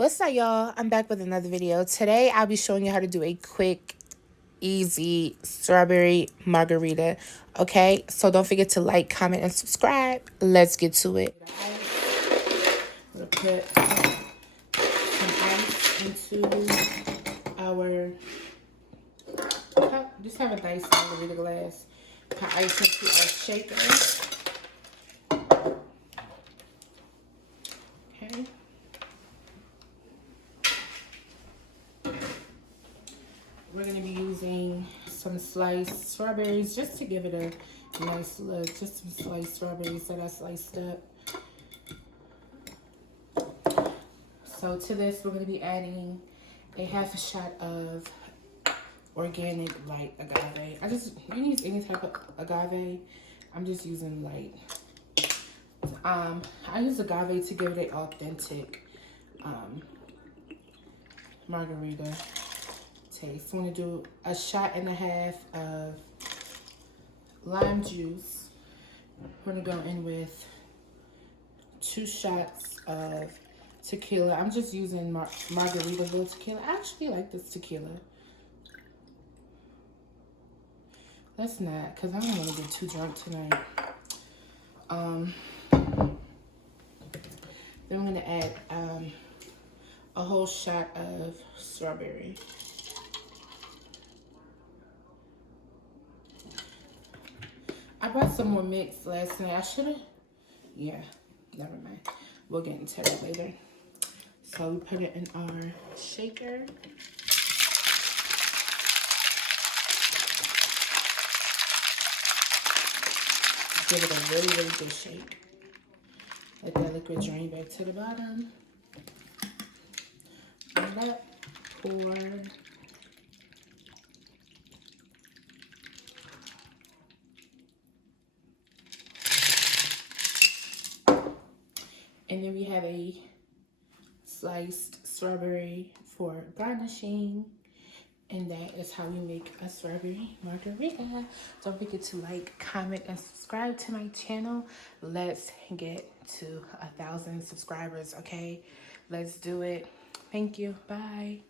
What's up, y'all? I'm back with another video. Today, I'll be showing you how to do a quick, easy strawberry margarita. Okay, so don't forget to like, comment, and subscribe. Let's get to it. We'll put some ice into our cup. Just have a nice margarita glass. Put ice into our shaker. Okay. We're going to be using some sliced strawberries just to give it a nice look. Just some sliced strawberries that I sliced up. So to this, we're going to be adding a half a shot of organic light agave. You can use any type of agave. I'm just using light. I use agave to give it an authentic margarita taste. I'm going to do a shot and a half of lime juice. We're going to go in with 2 shots of tequila. I'm just using Margaritaville tequila. I actually like this tequila. Let's not, because I don't want to get too drunk tonight. Then I'm going to add a whole shot of strawberry. I bought some more mix last night. I should have. Yeah, never mind. We'll get into it later. So we put it in our shaker. Give it a really, really good shake. Let that liquid drain back to the bottom. And that pour. And then we have a sliced strawberry for garnishing. And that is how we make a strawberry margarita. Don't forget to like, comment, and subscribe to my channel. Let's get to 1,000 subscribers, okay? Let's do it. Thank you. Bye.